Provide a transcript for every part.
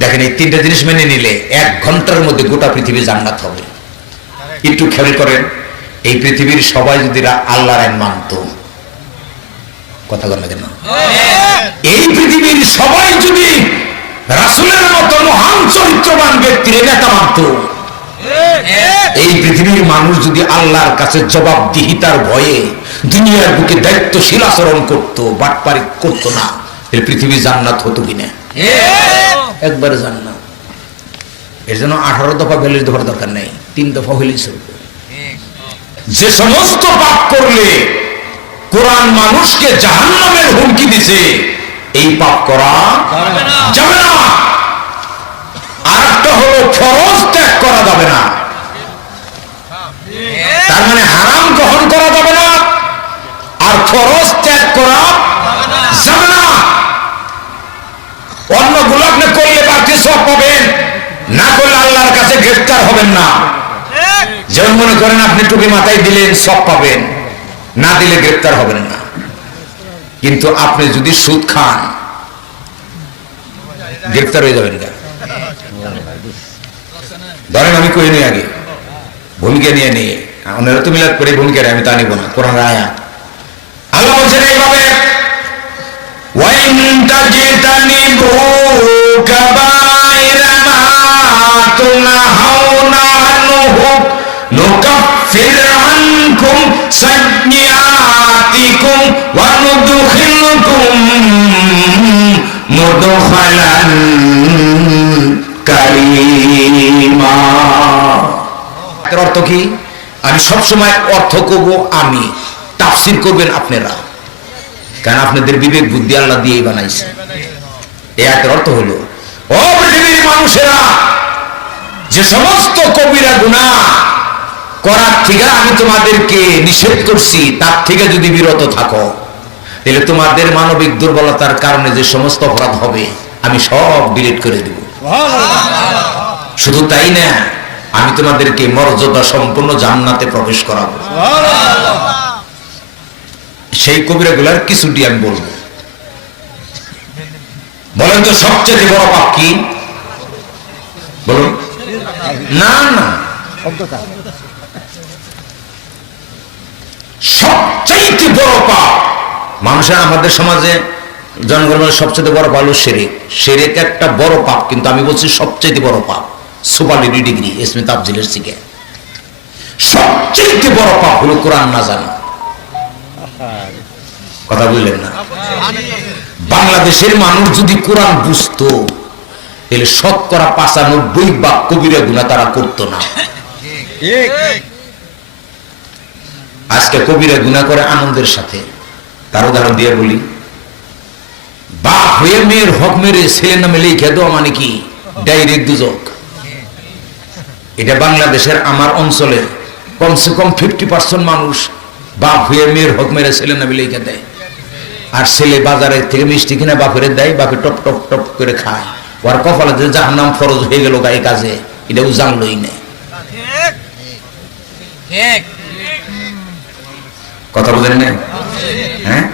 দেখেন এই তিনটা জিনিস মেনে নিলে 1 ঘন্টার মধ্যে গোটা পৃথিবী জান্নাত হবে। একটু খেয়াল করেন, এই পৃথিবীর সবাই যদি আল্লাহর আইন মানত, কথা বলেন কেন, এই পৃথিবীর সবাই যদি রাসূলের মতো মহান চরিত্রবান ব্যক্তির নেতা মানত, এই পৃথিবীর মানুষ যদি আল্লাহর কাছে জবাবদিহিতার ভয়ে দুনিয়ার বুকে দায়িত্বশীল আচরণ করত, বাটপারি করত না, এই পৃথিবী জান্নাত হতো কিনা? একবারে জান্নাত। এর জন্য 18 দফা 42 দফার দরকার নেই, 3 দফা হলেই চলবে। যে সমস্ত পাপ করলে কোরআন মানুষকে জাহান্নামের হুমকি দিছে, এই পাপ করা যাবে না। আর একটা হলো ফরজ ত্যাগ করা যাবে না। তার মানে হারাম গ্রহণ করা যাবে না, আর ফরজ ত্যাগ করা যাবে না। অন্যগুলো আপনি করলে বাড়তি সওয়াব পাবেন, না করলে আল্লাহর কাছে গ্রেফতার হবেন না। যেমন মনে করেন আপনি টুপি মাথায় দিলেন, সওয়াব পাবেন, না দিলে গ্রেফতার হবেন না। কিন্তু আপনি যদি সুদ খান, গ্রেফতার হয়ে যাবেন না। ধরেন আমি কই নিয়ে আগে ভূমিকা নিয়ে নিয়ে ওনারা তো মিলাদ করে ভূমিকা, আমি তা নিব না। কোরআন আয়াত আল্লাহ বলছেন এইভাবে, ওয়াইন তাজিতানিবু কাবাইরা মা তুনহাউনা আনহু নুকাফির আনকুম সাইয়্যাতিকুম ওয়া নুদখিলুকুম মুদখালান কারীমা। এর অর্থ কি? আমি সবসময় অর্থ করব আমি, তাফসীর করবেন আপনারা, কারণ আপনাদের বিবেক বুদ্ধি আল্লাহ দিয়েই বানাইছে। এই আয়াতের অর্থ হলো, ও পৃথিবীর মানুষেরা, যে সমস্ত কবিরা গুনাহ করার থেকে আমি তোমাদেরকে নিষেধ করছি, তার থেকে যদি বিরত থাকো, তাহলে তোমাদের মানবিক দুর্বলতার কারণে যে সমস্ত অপরাধ হবে আমি সব ডিলিট করে দেব। শুধু তাই না, আমি তোমাদেরকে মর্যাদা সম্পন্ন জান্নাতে প্রবেশ করাবো। সেই কবিরাগুলার কিছুটি আমি বলবো। বলেন তো সবচেয়ে বড় পাপ কি? বলুন না না, সবচেয়ে বড় পাপ মানুষের, আমাদের সমাজে জনগণের সবচেয়ে বড় পাপ হলো শিরক। শিরক একটা বড় পাপ, কিন্তু আমি বলছি সবচেয়ে বড় পাপ। সুপারলিটিভ ডিগ্রি ইসমে তাফজিলের শিখে সবচেয়ে বড় পাপ হলো কোরআন না জানা। কথা বললেন না? বাংলাদেশের মানুষ যদি কোরআন বুঝতো, তাহলে 95% কবিরা গুনাহ তারা করতো না। আজকে কবিরা গুনাহ করে আনন্দের সাথে। তার উদাহরণ দিয়ে বলি, বাপ হয়ে মেয়ের হক মেরে ছেলের নামে লিখে দেওয়া মানে কি? ডাইরেক্ট দুজক। এটা বাংলাদেশের আমার অঞ্চলে কমসে কম 50% মানুষ বাপ হয়ে মেয়ের হক মেরে ছেলের নামে লিখে দেয়। আর ছেলে বাজারের থেকে মিষ্টি কিনা বাপের দেয়, বাপে টপ টপ টপ করে খায়। ওর কপালে যে জাহান্নাম ফরজ হয়ে গেল গায়ে কাজে, এটাও জানলই না। কথা বুঝেন না? হ্যাঁ,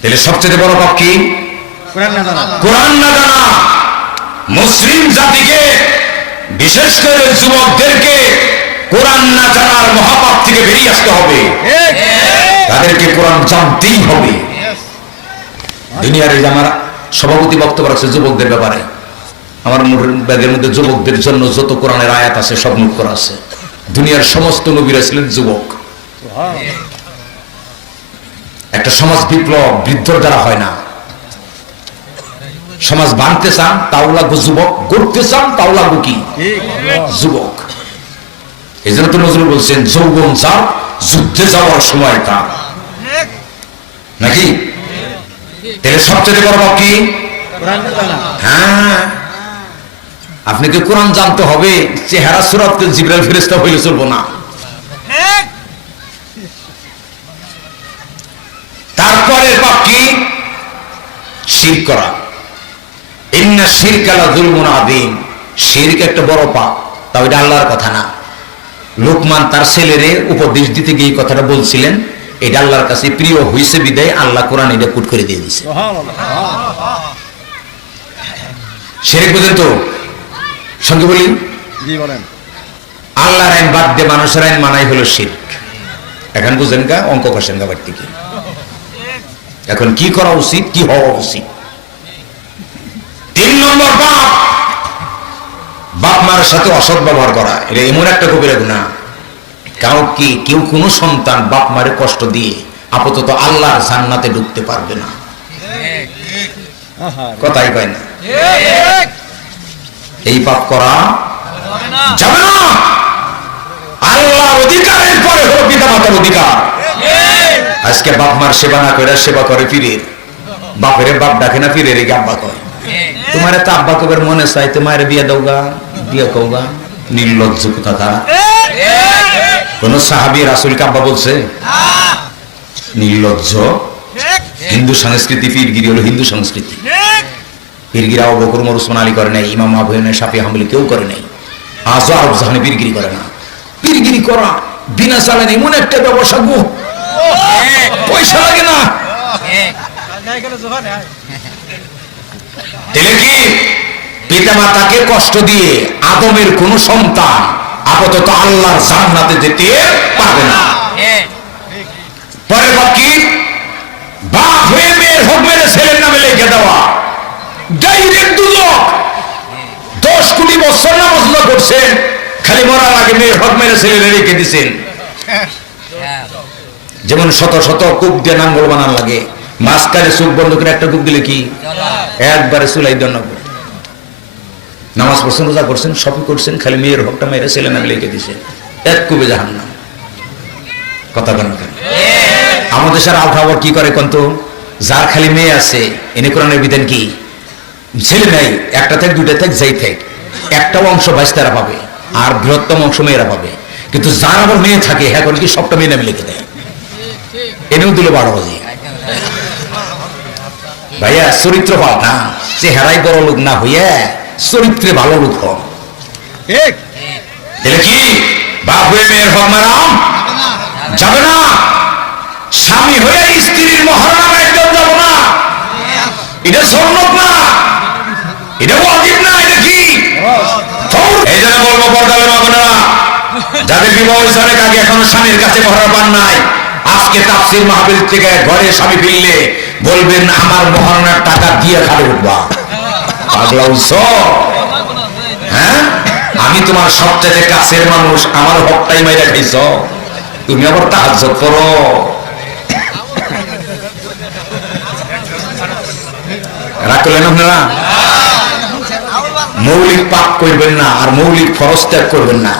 তাহলে সবচেয়ে বড় পাপ কি? কোরআন না জানা। মুসলিম জাতিকে, বিশেষ করে যুবকদেরকে কোরআন না জানার মহাপাপ থেকে বেরিয়ে আসতে হবে। তাদেরকে কোরআন জানতেই হবে। দুনিয়ার এই আমার সভাপতি বক্তব্য রাখছে যুবকদের ব্যাপারে। আমার ব্যাগের মধ্যে যুবকদের জন্য যত কোরআনের আয়াত আছে সব নোট করা আছে। দুনিয়ার সমস্ত নবীরা ছিলেন যুবক। একটা সমাজ বিপ্লব বৃদ্ধর দ্বারা হয় না। সমাজ ভাঙতে চান তাও লাগবে যুবক, গড়তে চান তাও লাগবে কি? যুবক। এই জন্য তো নজরুল বলছেন, যৌবন যার যুদ্ধে যাওয়ার সময় তার, নাকি? তাহলে সবচেয়ে বড় পাপ কি? হ্যাঁ, আপনি কি কোরআন জানতে হবে? চেহারা সুরাত জিবরাইল ফেরেশতা হইলে চলবো না। তারপরে পাপ কি? শিরক করা। ইন্না শিরকা লাযুলমুন আযীম। শিরক একটা বড় পাপ, তাও এটা আল্লাহর কথা না। লোকমান তার ছেলেরে উপদেশ দিতে গিয়ে কথাটা বলছিলেন, এটা আল্লাহর কাছে প্রিয় হইছে বিদায় আল্লাহ কোরআন এটা কোট করে দিয়ে দিয়েছে। শিরক বুঝেন তো? সঙ্গে বলি, আল্লাহর আইন বাদ দিয়ে মানুষের আইন মানাই হলো শিরক। এখন বুঝেন গা, অঙ্ক কষেন গা বাড়ি থেকে। এখন কি করা উচিত, কি হওয়া উচিত? 3 নম্বর, বাপ মার সাথে অসৎ ব্যবহার করা। এটা এমন একটা কবিরা গুনাহ। কেউ কোনো সন্তান বাপ মারে কষ্ট দিয়ে আপাতত আল্লাহর জান্নাতে ঢুকতে পারবে না। কথাই পায় না। এই পাপ করা যাবে না। আল্লাহর অধিকারের পরে হলো পিতা মাতার অধিকার। আজকে বাপ মার সেবা না করে সেবা করে পীরের। বাপের বাপ ডাকে না, পীরের আব্বা কয়। তোমার তো আব্বা কবের মনে চাই তোমার বিয়ে দৌগা, বিয়ে কৌগা। নির্লজ্জ কোথাকার। কোন সাহাবী রাসূলকে আব্বা বলছে? নির্লজ্জ। হিন্দু সংস্কৃতি, পীরগিরি হলো হিন্দু সংস্কৃতি। পীরগিরি আবু বকর, ওমর, ওসমান, আলী করে নাই, ইমাম আবু হানিফা, শাফি, হাম্বলি কেউ করে নাই। আজও আরব জাহানে পীরগিরি করে না। পীরগিরি করা বিনা চালান এমন একটা ব্যবসা গো, পয়সা লাগে না। তাহলে কি পিতা মাতাকে কষ্ট দিয়ে আদমের কোন সন্তান আপাতত আল্লাহর জান্নাতে যেতে পারবে না। পরের বাকি বাপ হয়ে মেয়ের হোক মেরে ছেলের নামে লিখে দেওয়া, ডাইরেক্ট দুদক। 10 কোটি বছর নামাজ করছেন, খালি মরার আগে মেয়ের হোক মেরে ছেলের রেখে দিচ্ছেন। যেমন শত শত কূপ দিয়ে নাঙ্গল বানান লাগে, মাঝখানে চোখ বন্ধ করে একটা কূপ দিলে কি একবারে চুলাই দেন। নামাজ পড়ছেন, রোজা করছেন, সবই করছেন, খালি মেয়ের হকটা মেয়ের ছেলে নামে লিখে দিছে, এক কূপে জাহান্নাম। কথা কেন? আমাদের দেশের আবহাওয়া কি করে কন্ত? যার খালি মেয়ে আছে, এনে কোরআনের বিধান কি? ছেলে নেই, একটা থেকে দুইটা থেকে যাই থেকে একটা অংশ বাইস্তারা পাবে, আর বৃহত্তম অংশ মেয়েরা পাবে। কিন্তু যার আবার মেয়ে থাকে, হ্যাঁ করে কি সবটা মেয়ে নামে লিখে দেয়। এনেও দিল 12 বাজে। ভাইয়া চরিত্র পাল না, চেহারাই বড় লোক না হইয়া চরিত্রে ভালো লোক হন। কি বাপ হয়ে মেয়ের হক মারাম যাবে না। স্বামী হয়ে স্ত্রীর মহারানা একদম যাব না। এটা সুন্নাত না, এটা ওয়াজিব না। এটা কি? এই জন্য বলবো পর্দার মা বোনেরা, যাদের বিবাহ হয়েছে অনেক আগে, এখনো স্বামীর কাছে মহারা পান নাই, আজকে তাফসীর মাহফিল থেকে ঘরে স্বামী ফিরলে বলবেন আমার মহারণার টাকা দিয়ে খাবে উঠবা। পাগলা হইছো? হ্যাঁ, আমি তোমার সবচেয়ে কাছের মানুষ, আমার হকটাই মাইরা খাইছ, তুমি আবার তাহাজ্জুদ করো। রাখলেন আপনারা? মৌলিক পাপ করবেন না, আর মৌলিক ফরজ ত্যাগ করবেন না।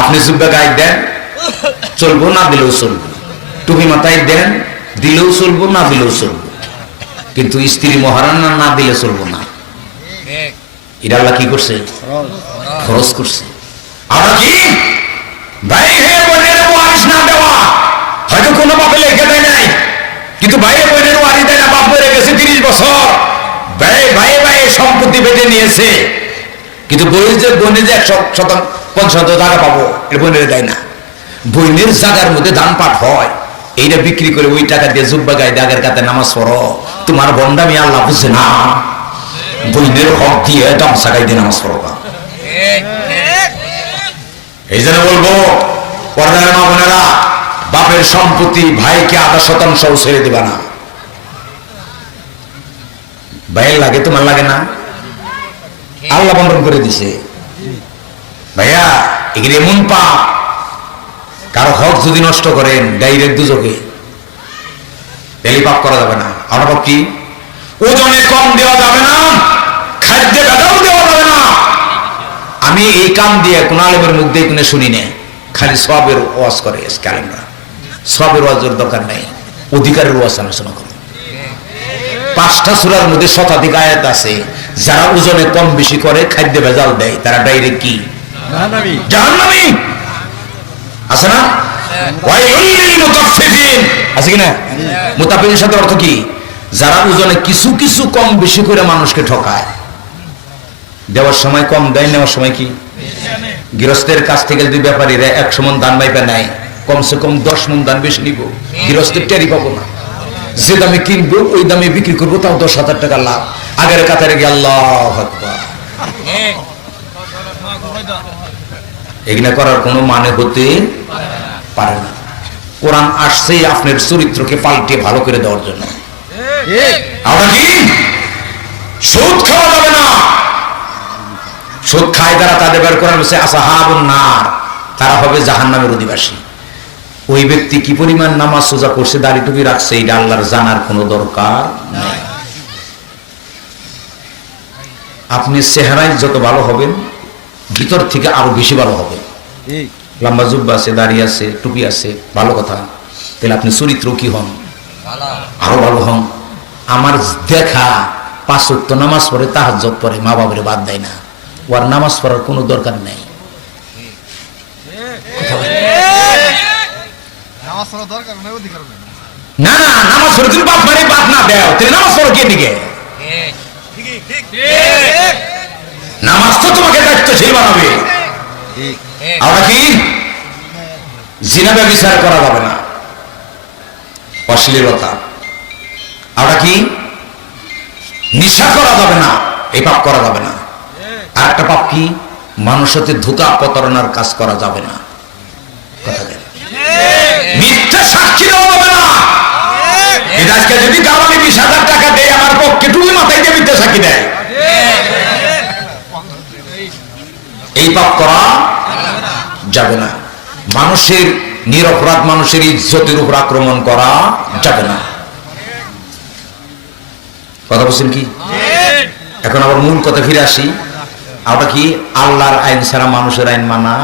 আপনি জুব্বা গায়ে দেন, চলবো, না দিলেও চলবো। টুপি মাথায় দেন, দিলেও চলবো, না দিলেও চলবো। কিন্তু স্ত্রী মহারানা না দিলে চলবো না। এটা আল্লাহ কি করছে? ফরজ করছে। আর কি ভাই হে বোনের ওয়ারিশ না দেওয়া, হয়তো কোনো বাপে লিখে দেয় নাই, কিন্তু ভাই বোনের ওয়ারিশ দেয় না। বাপ মরে গেছে 30 বছর, ভাই ভাই ভাই সম্পত্তি বেঁধে নিয়েছে, কিন্তু বোনের যে 150% টাকা পাবো, এটা বোনের দেয় না। বোনের জায়গার মধ্যে ধান পাট হয়, এইটা বিক্রি করে ওই টাকা দিয়ে জুব্বা গায়ে দাগের কাতে নামাজ পড়ো। তোমার বন্দামি আল্লাহ বুঝছে না। বোনের হক দিয়ে গামছা গায়ে দিয়ে নামাজ পড়ো। এই জন্য বলবো পর্দার মা বোনেরা, বাপের সম্পত্তি ভাইকে 0.5% ছেড়ে দিবা না। ভাইয়ের লাগে, তোমার লাগে না? আল্লাহ বন্ধন করে দিছে। ভাইয়া এগুলি এমন পাপ, কারো হক যদি নষ্ট করেন ডাইরেক্ট দুজকে, তাহলে পাপ করা যাবে না। আর পাপ কি? ওজনে কম দেওয়া যাবে না, খাদ্যে ভেজাল দেওয়া যাবে না। আমি এই কাম দিয়ে কোন আলেমের মুখ দিয়ে কোনো শুনি না, খালি সবের ওয়াজ করে ক্যালেন্ডার। সবের ওয়াজের দরকার নাই, অধিকারের ওয়াজ আলোচনা করে। 5টা সূরার মধ্যে শতাধিক আয়াত আছে, যারা ওজনে কম বেশি করে, খাদ্যে ভেজাল দেয়, তারা ডাইরেক্ট কি? জাহান্নামী। আছে না? আছে কিনা? মুতাফিফিনের সাথে অর্থ কি? যারা ওজনে কিছু কিছু কম বেশি করে মানুষকে ঠকায়। দেওয়ার সময় কম দেয়, নেওয়ার সময় কি? গৃহস্থের কাছ থেকে যদি ব্যাপারীরা 100 মণ দান পাইবে নাই, কমসে কম 10 মণ দান বেশি নিব, গৃহস্থের টেরি পাবো না। যে দামে কিনবো ওই দামে বিক্রি করবো, তাও 10,000 টাকা লাভ। আগের কাতারে গিয়ে আল্লাহু আকবার, এগুলা করার কোনো মানে হতে পারে না। কোরআন আসছেই আপনার চরিত্রকে পাল্টে ভালো করে দেওয়ার জন্য। আমরা কি সুদ খাওয়া যাবে না? সুদ খায় তারা, তাদের বের করার হচ্ছে আসহাবুন নার, তারা হবে জাহান্নামের অধিবাসী। ওই ব্যক্তি কি পরিমাণ নামাজ সোজা করছে, দাড়ি টুপি রাখছে, এটা আল্লাহর জানার কোনো দরকার নেই। আপনি চেহারায় যত ভালো হবেন, ভিতর থেকে আরো বেশি ভালো হবে। লম্বা জুব্বা আছে, দাড়ি আছে, টুপি আছে, ভালো কথা, তাহলে আপনি চরিত্র কি হন, আরো ভালো হন। আমার দেখা 5 ওয়াক্ত নামাজ পড়ে, তাহাজ্জুদ পড়ে, মা বাবার বাদ দেয় না, ওর নামাজ পড়ার কোনো দরকার নেই। না না, নামাজ পড়ে তুমি বাপ মানে বাদ না দেও, তাহলে নামাজ পড়ো কে দিকে? নামাজ তো তোমাকে দায়িত্বশীল বানাবে। আমরা কি জিনা ব্যভিচার করা যাবে না, অশ্লীলতা, আমরা কি নিশা করা যাবে না, এই পাপ করা যাবে না। আর একটা পাপ কি, মানুষের সাথে ধোঁকা প্রতারণার কাজ করা যাবে না, কথা দেন। মিথ্যা সাক্ষী দেওয়া যাবে না। আজকে যদি গাওয়ালি 20,000 টাকা দেয়, আমার পক্ষে টুপি মাথায় দিয়ে মিথ্যা সাক্ষী দেয়, এই পাপ করা যাবে না। মানুষের নিরপরাধ মানুষের ইজ্জতের উপর আক্রমণ করা যাবে না। কথা বলছেন কি? এখন আবার মূল কথা ফিরে আসি। আমরা কি আল্লাহর আইন ছাড়া মানুষের আইন মানা